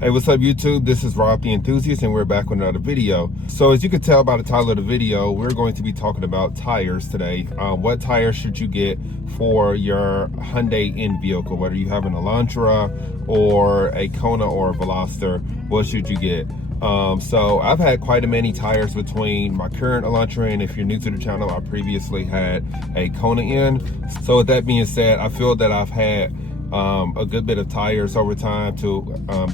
Hey, what's up YouTube? This is Rob the Enthusiast and we're back with another video. So as you can tell by the title of the video, we're going to be talking about tires today. What tires should you get for your Hyundai N vehicle? Whether you have an Elantra or a Kona or a Veloster, what should you get? So I've had quite a many tires between my current Elantra N. If you're new to the channel, I previously had a Kona N. So with that being said, I feel that I've had a good bit of tires over time to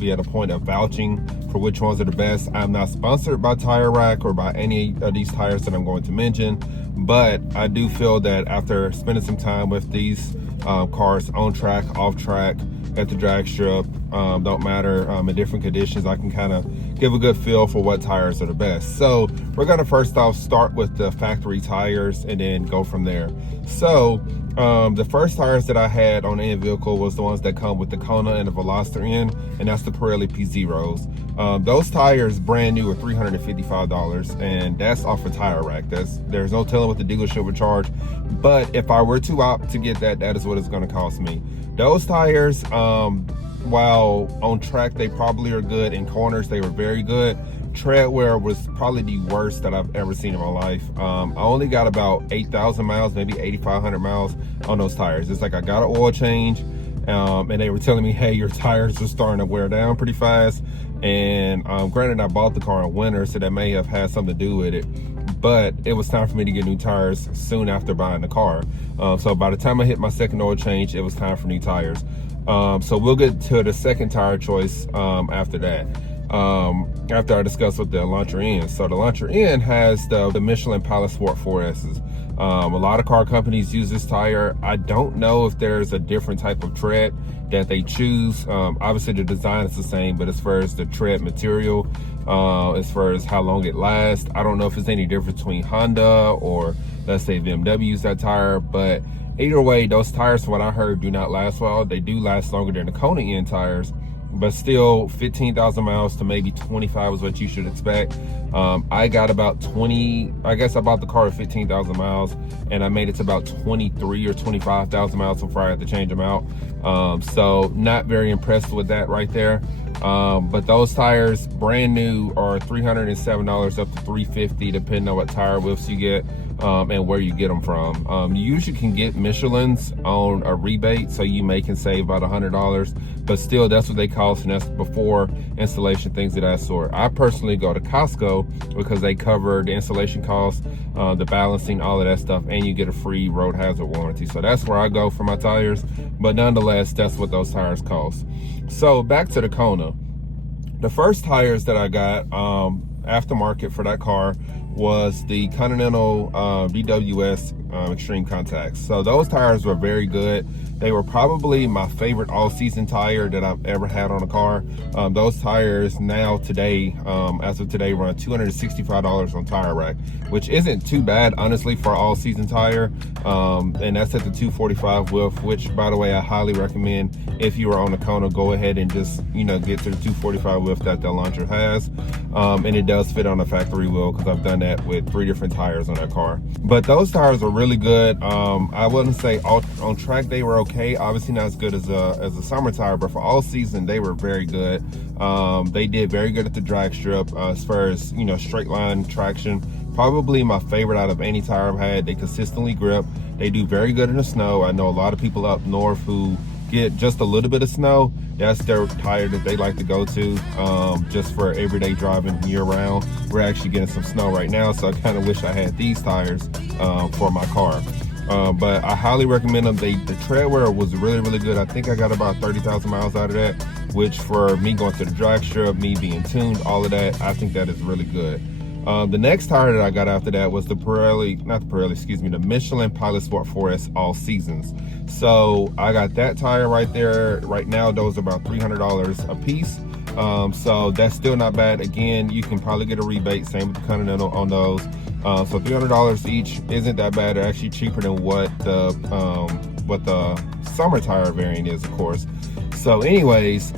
be at a point of vouching for which ones are the best. I'm not sponsored by Tire Rack or by any of these tires that I'm going to mention, but I do feel that after spending some time with these cars on track, off track, at the drag strip, don't matter, in different conditions, I can kind of give a good feel for what tires are the best. So we're gonna first off start with the factory tires and then go from there. So the first tires that I had on any vehicle was the ones that come with the Kona and the Veloster N, and that's the Pirelli P0s. Those tires brand new are $355, and that's off a Tire Rack. There's no telling what the dealership would charge, but if I were to opt to get that, that is what it's going to cost me. Those tires, while on track they probably are good, in corners they were very good. Tread wear was probably the worst that I've ever seen in my life. I only got about 8,000 miles, maybe 8,500 miles on those tires. It's like I got an oil change, and they were telling me, hey, your tires are starting to wear down pretty fast. And granted, I bought the car in winter, so that may have had something to do with it, but it was time for me to get new tires soon after buying the car. So by the time I hit my second oil change, it was time for new tires. So we'll get to the second tire choice after that. After I discuss with the Elantra N. So the Elantra N has the Michelin Pilot Sport 4S's. A lot of car companies use this tire. I don't know if there's a different type of tread that they choose. Obviously the design is the same, but as far as the tread material, as far as how long it lasts, I don't know if it's any difference between Honda or let's say BMW use that tire, but either way, those tires, from what I heard, do not last well. They do last longer than the Kona N tires, but still 15,000 miles to maybe 25 is what you should expect. I got about 20, I guess I bought the car at 15,000 miles and I made it to about 23 or 25,000 miles before I had to change them out. So not very impressed with that right there. But those tires brand new are $307 up to $350 depending on what tire widths you get and where you get them from. You usually can get Michelin's on a rebate, so you can save about $100, but still that's what they cost, and that's before installation, things of that sort. I personally go to Costco because they cover the installation costs, the balancing, all of that stuff, and you get a free road hazard warranty. So that's where I go for my tires, but nonetheless, that's what those tires cost. So back to the Kona. The first tires that I got aftermarket for that car was the Continental BWS Extreme Contacts. So those tires were very good. They were probably my favorite all-season tire that I've ever had on a car. Those tires now today, as of today, run $265 on Tire Rack, which isn't too bad, honestly, for an all-season tire. And that's at the 245 width, which, by the way, I highly recommend if you are on a Kona, go ahead and just, get to the 245 width that the Elantra has. And it does fit on a factory wheel because I've done that with 3 different tires on that car. But those tires are really good. I wouldn't say on track they were okay, obviously not as good as a summer tire, but for all season they were very good. They did very good at the drag strip, as far as straight line traction. Probably my favorite out of any tire I've had. They consistently grip. They do very good in the snow. I know a lot of people up north who get just a little bit of snow. That's their tire that they like to go to, just for everyday driving year round. We're actually getting some snow right now, so I kind of wish I had these tires for my car. But I highly recommend them. The tread wear was really, really good. I think I got about 30,000 miles out of that, which for me going to the drag strip, me being tuned, all of that, I think that is really good. The next tire that I got after that was the the Michelin Pilot Sport 4S All Seasons. So I got that tire right there. Right now, those are about $300 a piece. So that's still not bad. Again, you can probably get a rebate, same with the Continental on those. So $300 each isn't that bad. They're actually cheaper than what the summer tire variant is, of course. So anyways,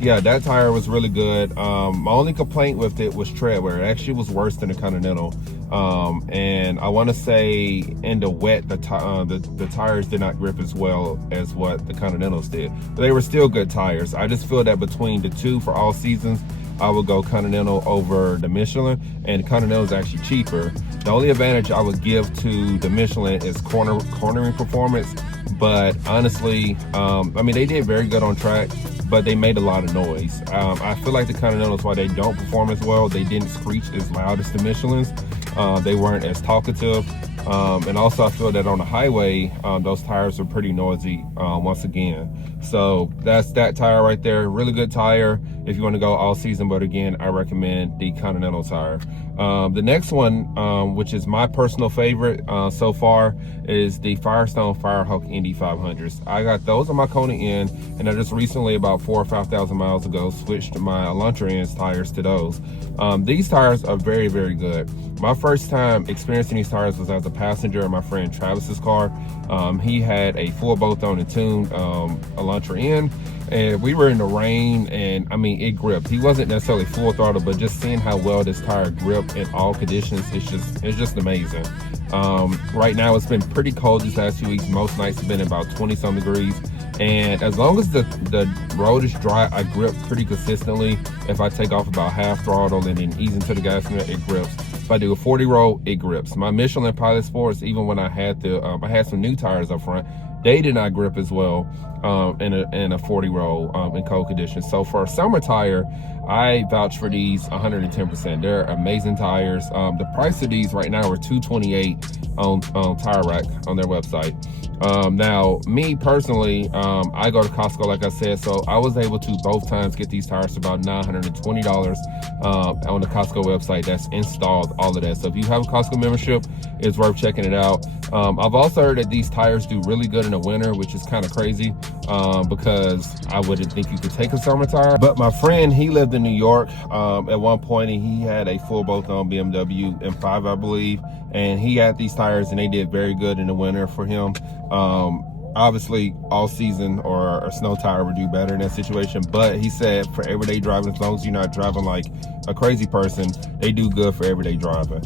yeah, that tire was really good. My only complaint with it was tread wear. It actually was worse than the Continental. And I want to say in the wet, the tires did not grip as well as what the Continentals did, but they were still good tires. I just feel that between the two for all seasons, I would go Continental over the Michelin, and Continental is actually cheaper. The only advantage I would give to the Michelin is cornering performance, but honestly, I mean, they did very good on track, but they made a lot of noise. I feel like the Continentals, while they don't perform as well, they didn't screech as loud as the Michelins. They weren't as talkative. And also I feel that on the highway, those tires are pretty noisy once again. So that's that tire right there. Really good tire if you want to go all season, but again, I recommend the Continental tire. The next one, which is my personal favorite so far, is the Firestone Firehawk Indy 500s. I got those on my Kona N, and I just recently, about 4,000 or 5,000 miles ago, switched my Elantra N's tires to those. These tires are very, very good. My first time experiencing these tires was as a passenger in my friend Travis's car. He had a full bolt-on and tuned Elantra N, and we were in the rain, and I mean, it gripped. He wasn't necessarily full throttle, but just seeing how well this tire gripped in all conditions, it's just amazing. Right now it's been pretty cold these last few weeks. Most nights have been about 20-some degrees, and as long as the road is dry, I grip pretty consistently. If I take off about half throttle and then ease into the gas, it grips. If I do a 40 roll, it grips. My Michelin Pilot Sports, even when I had I had some new tires up front, they did not grip as well in a 40 roll in cold conditions. So for a summer tire, I vouch for these 110%. They're amazing tires. The price of these right now are $228 on Tire Rack on their website. Now, me personally, I go to Costco, like I said, so I was able to both times get these tires for about $920 on the Costco website. That's installed, all of that. So if you have a Costco membership, it's worth checking it out. I've also heard that these tires do really good in the winter, which is kind of crazy because I wouldn't think you could take a summer tire. But my friend, he lived in New York at one point, and he had a full bolt-on BMW M5, I believe, and he had these tires, and they did very good in the winter for him. Obviously, all season or a snow tire would do better in that situation, but he said for everyday driving, as long as you're not driving like a crazy person, they do good for everyday driving.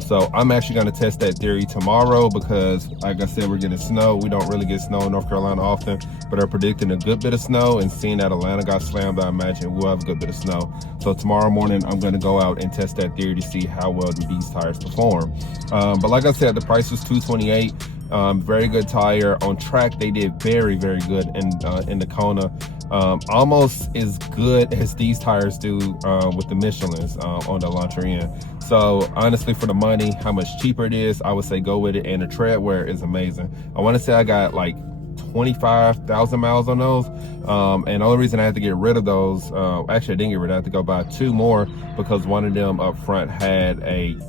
So I'm actually going to test that theory tomorrow because, like I said, we're getting snow. We don't really get snow in North Carolina often, but they're predicting a good bit of snow, and seeing that Atlanta got slammed, I imagine we'll have a good bit of snow. So tomorrow morning, I'm going to go out and test that theory to see how well these tires perform. But like I said, the price was $228. Very good tire. On track, they did very, very good in the Kona. Almost as good as these tires do with the Michelins on the Elantra N. So honestly, for the money, how much cheaper it is, I would say go with it. And the tread wear is amazing. I want to say I got like 25,000 miles on those, and the only reason I had to get rid of those, actually I didn't get rid of it, I had to go buy two more because one of them up front had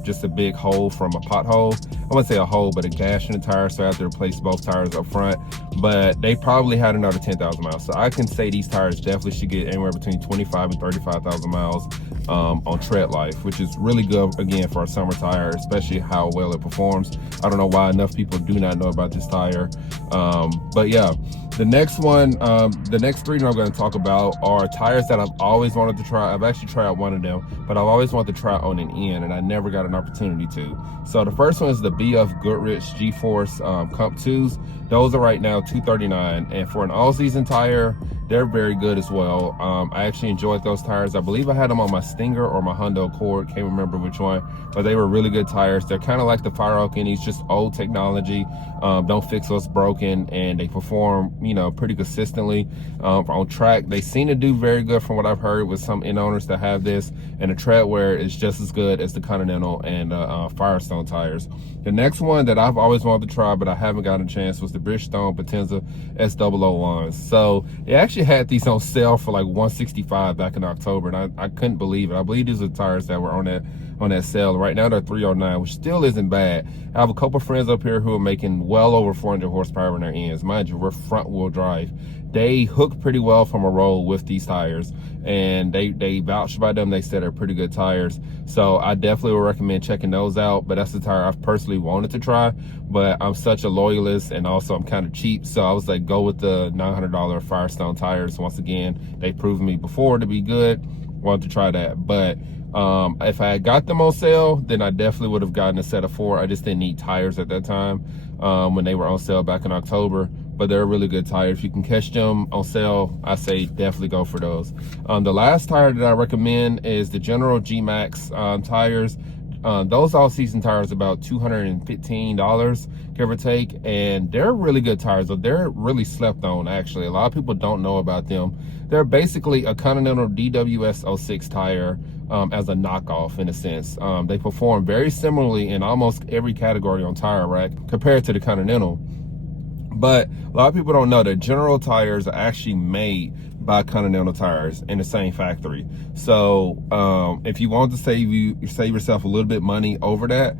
just a big hole from a pothole. I wouldn't say a hole, but a gash in the tire, so I had to replace both tires up front. But they probably had another 10,000 miles, so I can say these tires definitely should get anywhere between 25 and 35,000 miles on tread life, which is really good again for a summer tire, especially how well it performs. I don't know why enough people do not know about this tire, but yeah, the next one, the next three that I'm going to talk about are tires that I've always wanted to try. I've actually tried one of them, but I've always wanted to try on an N, and I never got an opportunity to. So the first one is the BF Goodrich G-Force Comp 2s. Those are right now $239, and for an all-season tire, they're very good as well. I actually enjoyed those tires. I believe I had them on my Stinger or my Hyundai Accord, can't remember which one, but they were really good tires. They're kind of like the Firehawk Innies, just old technology. Don't fix what's broken, and they perform, you know, pretty consistently on track. They seem to do very good from what I've heard with some N owners that have this, and the tread wear is just as good as the Continental and Firestone tires. The next one that I've always wanted to try, but I haven't gotten a chance, was the Bridgestone Potenza S001s. So they actually had these on sale for like $165 back in October, and I couldn't believe it. I believe these are tires that were on that sale. Right now they're $309, which still isn't bad. I have a couple friends up here who are making well over 400 horsepower in their Ns. Mind you, we're front wheel drive. They hook pretty well from a roll with these tires, and they vouched by them. They said they're pretty good tires. So I definitely would recommend checking those out. But that's the tire I've personally wanted to try, but I'm such a loyalist, and also I'm kind of cheap. So I was like, go with the $900 Firestone tires. Once again, they proved me before to be good. Wanted to try that. But If I had got them on sale, then I definitely would have gotten a set of 4. I just didn't need tires at that time when they were on sale back in October. But they're really good tires. If you can catch them on sale, I say definitely go for those. The last tire that I recommend is the General G-Max tires. Those all-season tires are about $215, give or take, and they're really good tires. They're really slept on, actually. A lot of people don't know about them. They're basically a Continental DWS 06 tire as a knockoff, in a sense. They perform very similarly in almost every category on Tire Rack compared to the Continental. But a lot of people don't know that General tires are actually made by Continental tires in the same factory. So if you want to save yourself a little bit money over that,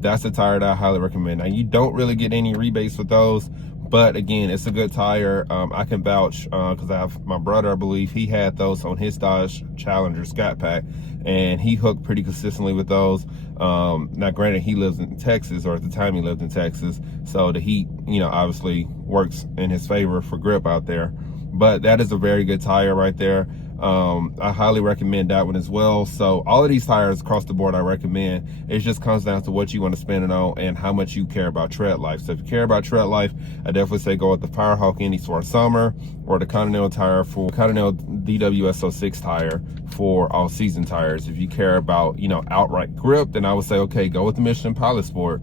that's a tire that I highly recommend. Now, you don't really get any rebates with those, but again, it's a good tire. I can vouch because I have my brother, I believe he had those on his Dodge Challenger Scat Pack, and he hooked pretty consistently with those. Now granted, he lives in Texas, or at the time he lived in Texas, so the heat, you know, obviously works in his favor for grip out there. But that is a very good tire right there. I highly recommend that one as well. So all of these tires across the board I recommend. It just comes down to what you want to spend it on and how much you care about tread life. So if you care about tread life, I definitely say go with the Firehawk Indies for summer, or the Continental tire for Continental DWS 06 tire for all season tires. If you care about, you know, outright grip, then I would say, okay, go with the Michelin Pilot Sport.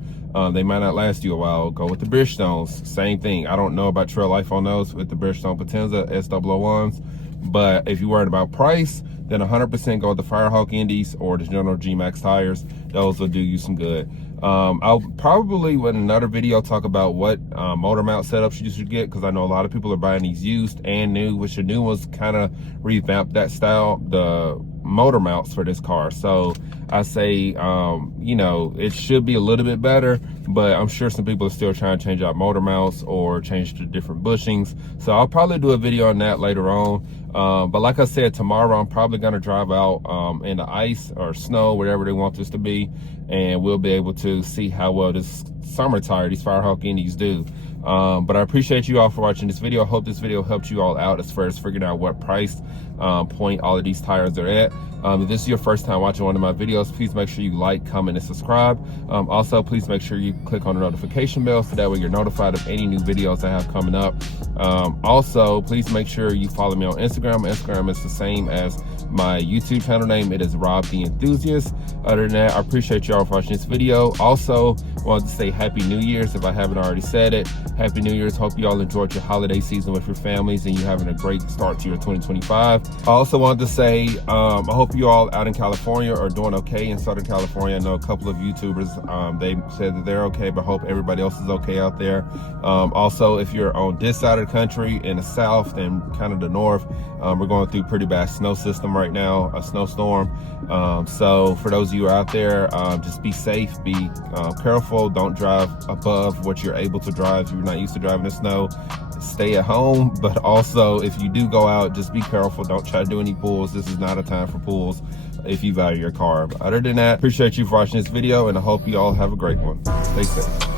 They might not last you a while. Go with the Bridgestones, same thing. I don't know about tread life on those with the Bridgestone Potenza S001s, but if you're worried about price, then 100% go with the Firehawk Indies or the General G-Max tires. Those will do you some good. I'll probably, in another video, talk about what motor mount setups you should get, because I know a lot of people are buying these used and new, which the new ones kind of revamped that style, the motor mounts for this car. So I say, you know, it should be a little bit better, but I'm sure some people are still trying to change out motor mounts or change to different bushings. So I'll probably do a video on that later on. But like I said, tomorrow I'm probably going to drive out in the ice or snow, wherever they want this to be, and we'll be able to see how well this summer tire, these Firehawk Indies, do. But I appreciate you all for watching this video. I hope this video helped you all out as far as figuring out what price point all of these tires are at. If this is your first time watching one of my videos, please make sure you like, comment, and subscribe. Also, please make sure you click on the notification bell so that way you're notified of any new videos I have coming up. Also, please make sure you follow me on Instagram. Instagram is the same as my YouTube channel name. It is Rob the Enthusiast. Other than that, I appreciate y'all for watching this video. Also, wanted to say Happy New Year's if I haven't already said it. Happy New Year's. Hope you all enjoyed your holiday season with your families and you're having a great start to your 2025. I also wanted to say, I hope you all out in California are doing okay in Southern California. I know a couple of YouTubers, they said that they're okay, but hope everybody else is okay out there. Also, if you're on this side of the country, in the South and kind of the North, we're going through pretty bad snow system right now, a snowstorm. So for those of you out there, just be safe, be careful. Don't drive above what you're able to drive if you're not used to driving in snow. Stay at home, but also if you do go out, just be careful. Don't try to do any pulls. This is not a time for pulls if you value your car. But other than that, appreciate you for watching this video, and I hope you all have a great one. Stay safe.